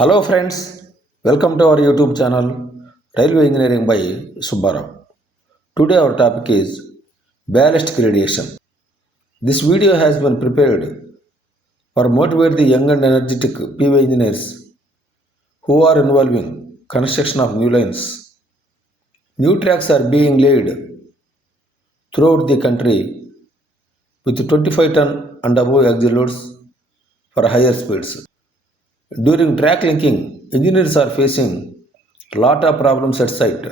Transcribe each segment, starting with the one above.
Hello friends, welcome to our YouTube channel Railway Engineering by Subbarao. Today our topic is ballast gradation. This video has been prepared for motivate the young and energetic PV engineers who are involving construction of new lines. New tracks are being laid throughout the country with 25 ton and above axle loads for higher speeds. During track linking, engineers are facing lot of problems at site,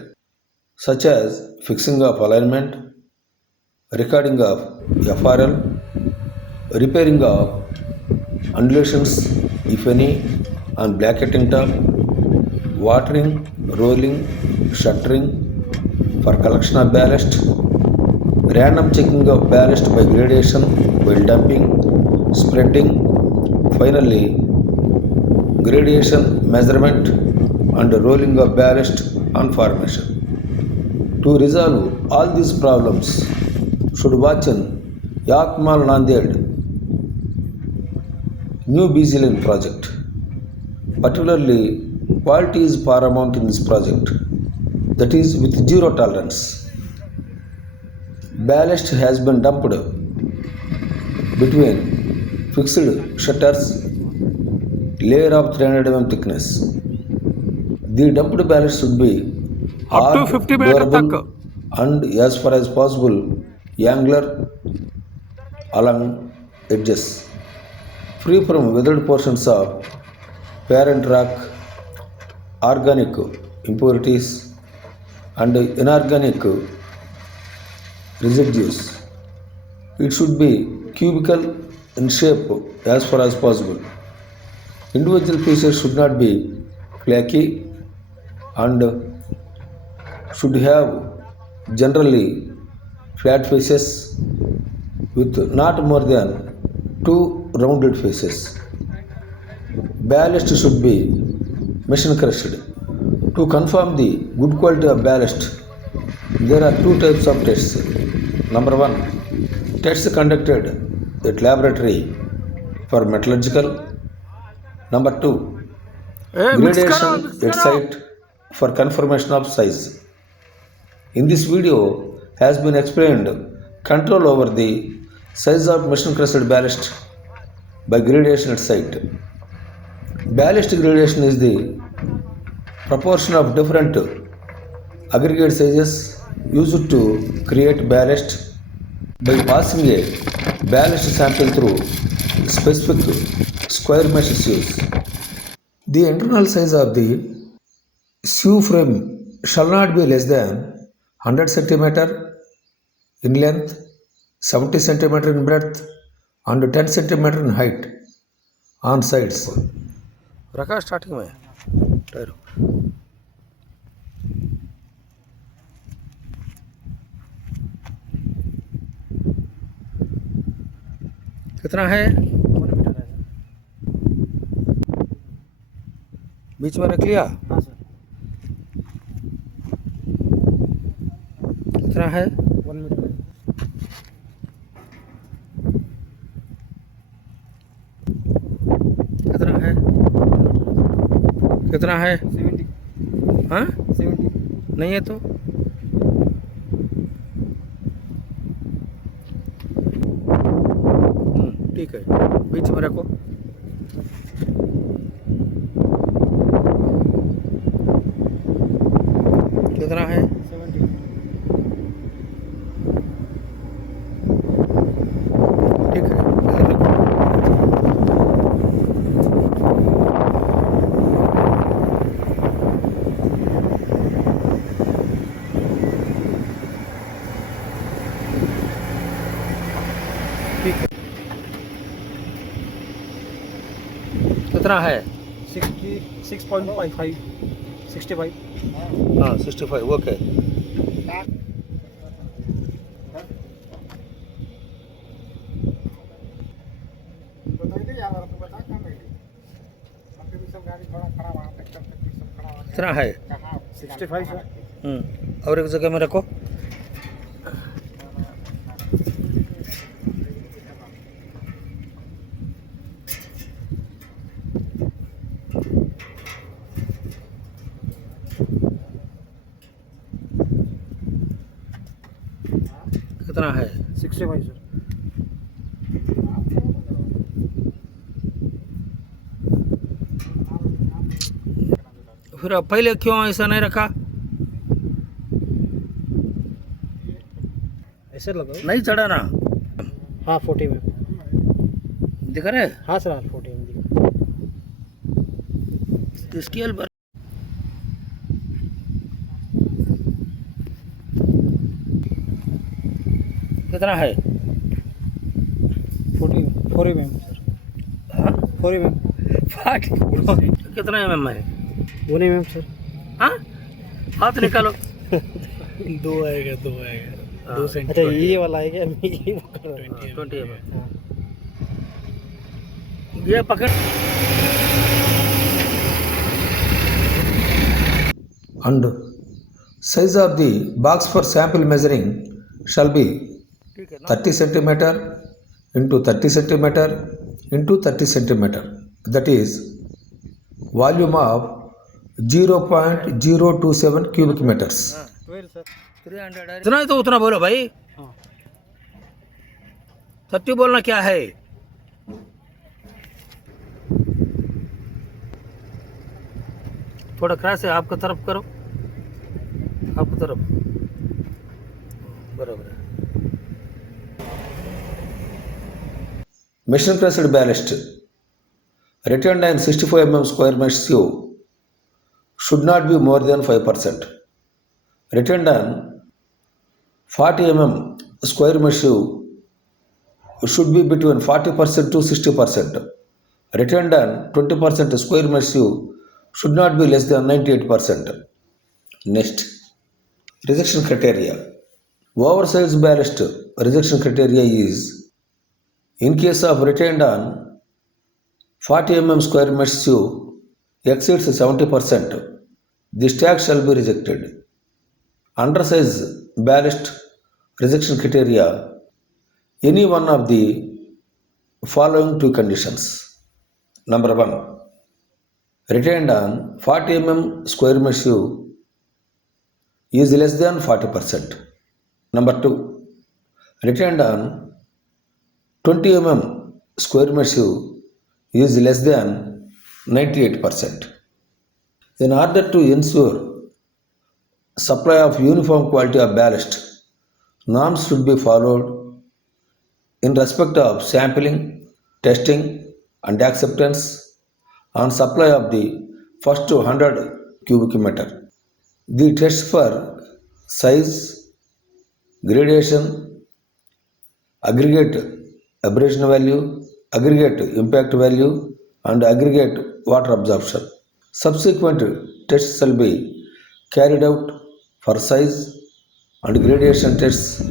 such as fixing of alignment, recording of FRL, repairing of undulations, if any, on blacketing top, watering, rolling, shuttering for collection of ballast, random checking of ballast by gradation while dumping, spreading, finally gradation, measurement and rolling of ballast on formation. To resolve all these problems, should watch in Yakmal Nanded new BZ line project. Particularly, quality is paramount in this project, that is with zero tolerance. Ballast has been dumped between fixed shutters layer of 300 mm thickness. The dumped ballast should be up to hard, 50 meter durable, तक and as far as possible angular along edges, free from weathered portions of parent rock, organic impurities, and inorganic residues. It should be cubical in shape as far as possible. Individual pieces should not be flaky and should have generally flat faces with not more than two rounded faces. Ballast should be machine crushed. To confirm the good quality of ballast, there are two types of tests. Number one, tests conducted at laboratory for metallurgical. Number two, mix करो gradation at site for confirmation of size. In this video has been explained control over the size of machine crushed ballast by gradation at site. Ballast gradation is the proportion of different aggregate sizes used to create ballast by passing a ballast sample through specific square mesh sieves. The internal size of the sieve frame shall not be less than 100 cm in length, 70 cm in breadth, and 10 cm in height on sides. रखा starting में tyre कितना है बीच में रख लिया कितना है 1 metre कितना है कितना है 70 हाँ 70 नहीं है तो ठीक है बीच में रखो कितना है 70 ठीक है इधर रखो ठीक है कितना है 66.55 65 हाँ 65 ओके कितना है 65 सर और एक जगह में रखो कितना है? 65 सर. फिर अब पहले क्यों ऐसा नहीं रखा? ऐसे लगाओ. नहीं चढ़ा ना, हाँ 40 में. दिख रहे हाँ सर, हाँ 40 में दिखा. स्केल पर कितना है? 40 में सर. हाँ? 40 में. कितना mm है? 1 mm सर. हाँ, हाथ निकालो। 2 आएगा. हाँ। 2 सेंट. अच्छा ये वाला है क्या? मैं ये कर रहा हूँ. 20 mm। हाँ. ये पकड़। And size of the box for sample measuring shall be 30 centimeter into 30 centimeter into 30 centimeter. That is volume of 0.027 cubic meters. 12 sir. 300 है। इतना ही तो उतना बोलो भाई। हाँ. 30 बोलना क्या है? थोड़ा क्रॉस है, आपका तरफ करो, आपकी तरफ बराबर है। Machine pressed ballast retained in 65 mm square mesh sieve should not be more than 5%. Retained on 40 mm square mesh sieve should be between 40% to 60%. Retained on 20% square mesh sieve should not be less than 98%. Next, rejection criteria. Oversized ballast rejection criteria is in case of retained on 40 mm square mesh sieve exceeds 70%, the stack shall be rejected. Undersized ballast rejection criteria, any one of the following two conditions. Number 1, retained on 40 mm square mesh sieve is less than 40%. Number 2, retained on 20 mm square mesh sieve is less than 98%. In order to ensure supply of uniform quality of ballast, norms should be followed in respect of sampling, testing, and acceptance on supply of the first 100 cubic meter. The tests for size, gradation, aggregate abrasion value, aggregate impact value, and aggregate water absorption. Subsequent tests shall be carried out for size and gradation tests,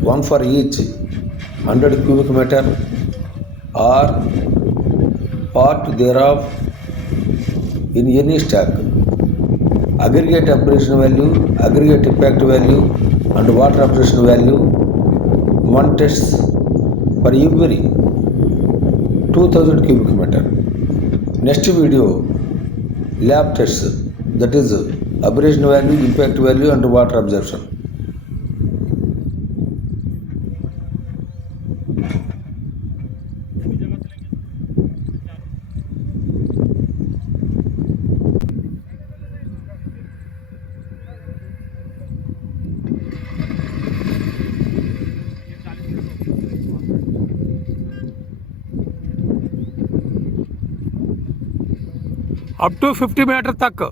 one for each 100 cubic meter or part thereof in any stack. Aggregate abrasion value, aggregate impact value, and water absorption value, one test for every 2000 cubic meter. Next video, lab tests, that is abrasion value, impact value, and water absorption. Up to 50 meter तक।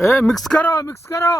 A mix करो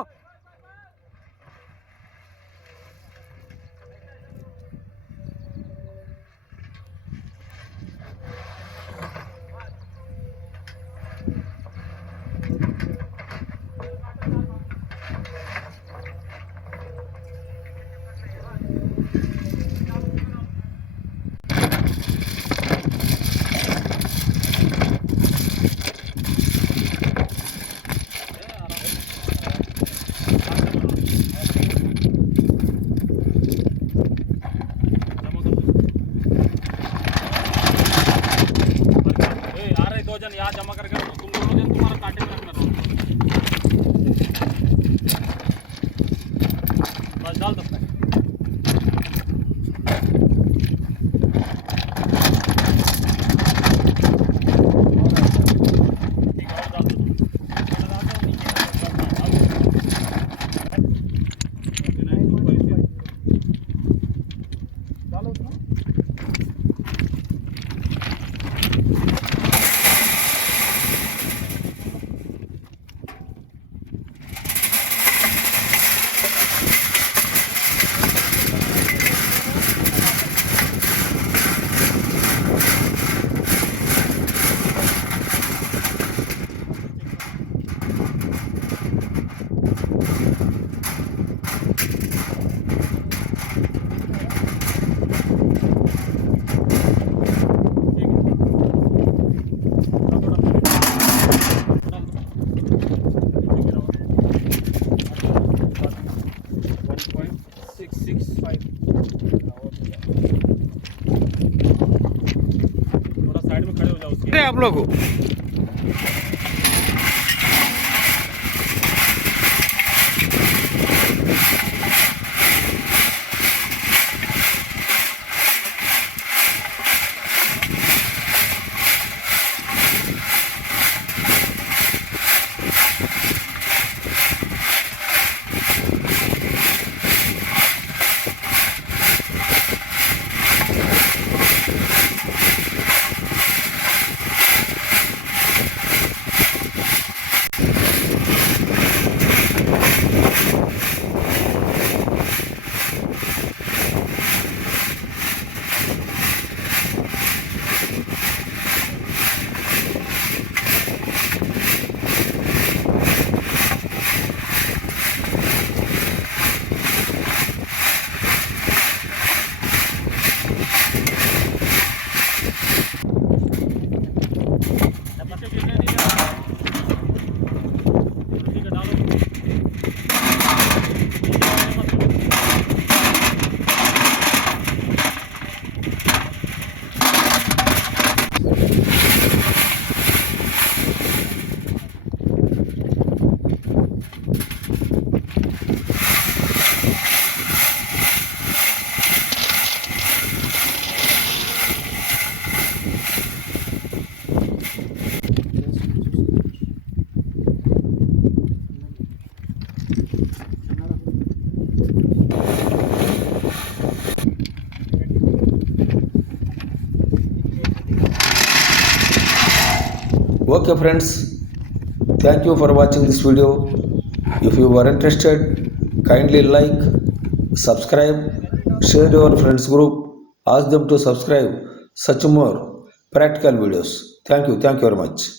आ रहे 2 जन यहाँ जमा करके तुम दोनों जन तुम्हारा कांटे में रखना रोड बस डाल दो ठीक है और डाल दो थोड़ा साइड में खड़े हो जाओ उसके आप लोग Okay friends, thank you for watching this video. If you were interested, kindly like, subscribe, share your friends group, ask them to subscribe such more practical videos. Thank you very much.